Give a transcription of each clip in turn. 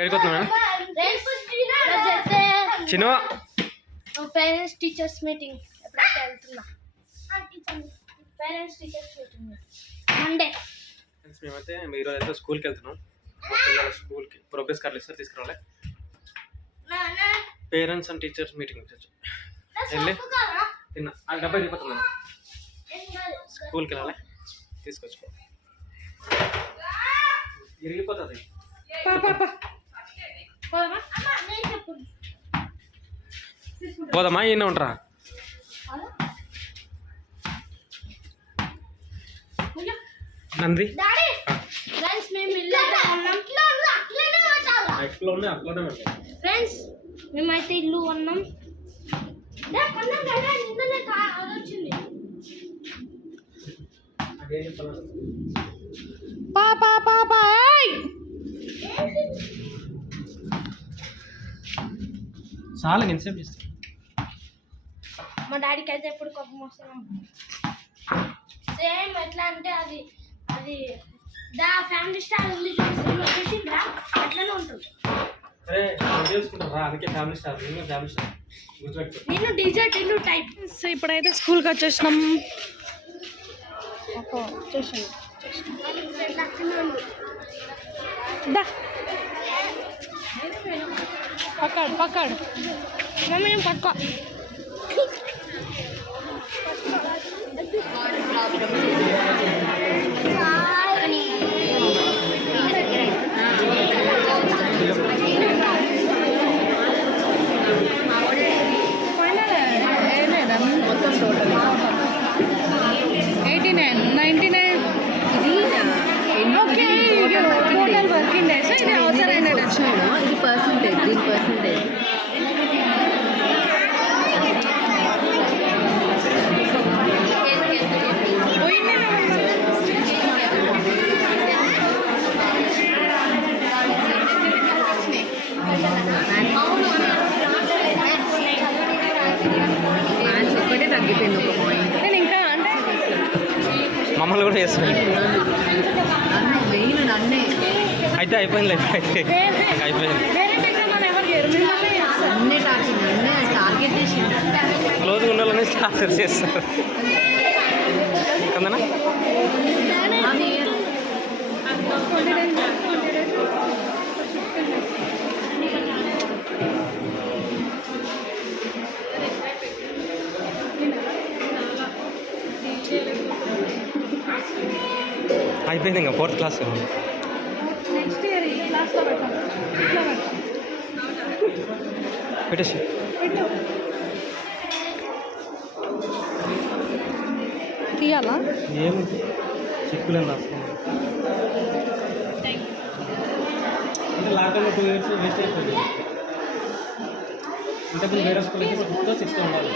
ఏడుకొస్తున్నాను చిన్న parents teachers meeting ఎప్పుడైతే వెళ్తున్నా పేరెంట్స్ టీచర్స్ మీటింగ్ మండే. మేమైతే ఈరోజు అయితే స్కూల్కి వెళ్తున్నాం. మా పిల్లల స్కూల్కి ప్రోగ్రెస్ కార్డులు ఇస్తారు, తీసుకురావాలి. పేరెంట్స్ అండ్ టీచర్స్ మీటింగ్ వెళ్ళి తిన్నా ఆ డబ్బా వెళ్ళిపోతున్నాను. స్కూల్కి వెళ్ళాలి, తీసుకొచ్చుకో ఇరిగిపోతుంది. పోదామా ఈయన ఉంటారా? నంది ఫ్రెండ్స్ మేమైతే ఇల్లు కొన్నాం. పాపా పాపా చాలా ఎంతసేపు చేస్తాం. మా డాడీకి అయితే ఎప్పుడు కోపం వస్తున్నాం. సేమ్ ఎట్లా అంటే అది అది దా ఫ్యామిలీ స్టార్ ఉంది చూసిండ్రా, అట్లనే ఉంటుంది. నేను డిజర్ట్ ఇల్లు టైప్. సో ఇప్పుడైతే స్కూల్కి వచ్చేసినాం. పక్కడు పక్కడు మమ్మీ పక్క మమ్మల్ని కూడా చేస్తాను. అయితే అయిపోయింది, అయితే అయిపోయింది. క్లోజ్గా ఉండాలని టార్గెట్ చేస్తారు కదనా? అయిపోయింది ఇంకా 4th క్లాస్. నెక్స్ట్ ఇయర్ ఈ క్లాస్లో పెట్టేసి తీయాలా? ఏమి చెక్కులేం రాసుకున్నాం అంటే లాక్డౌన్లో 2 years వేస్ట్ అయిపోయింది. ఇంతకుముందు వేరే స్కూల్ అయితే 5th 6th ఉండాలి.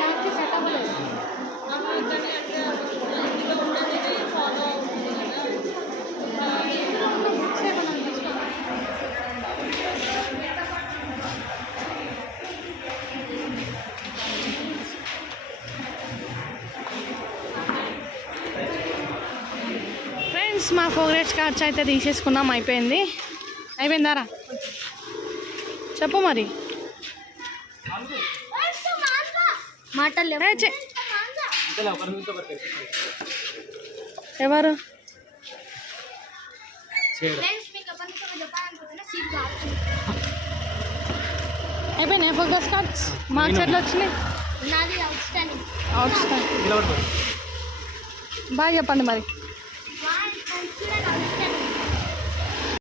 మా ప్రోగ్రెస్ కార్డ్స్ అయితే తీసేసుకున్నాం. అయిపోయిందారా? చెప్పు మరి. ఎవరు అయిపోయినాయి ప్రోగ్రెస్ కార్డ్స్? మార్క్స్ ఎట్లా వచ్చినాయి? నాది అవుట్ స్టాండింగ్. బాగా చెప్పండి మరి.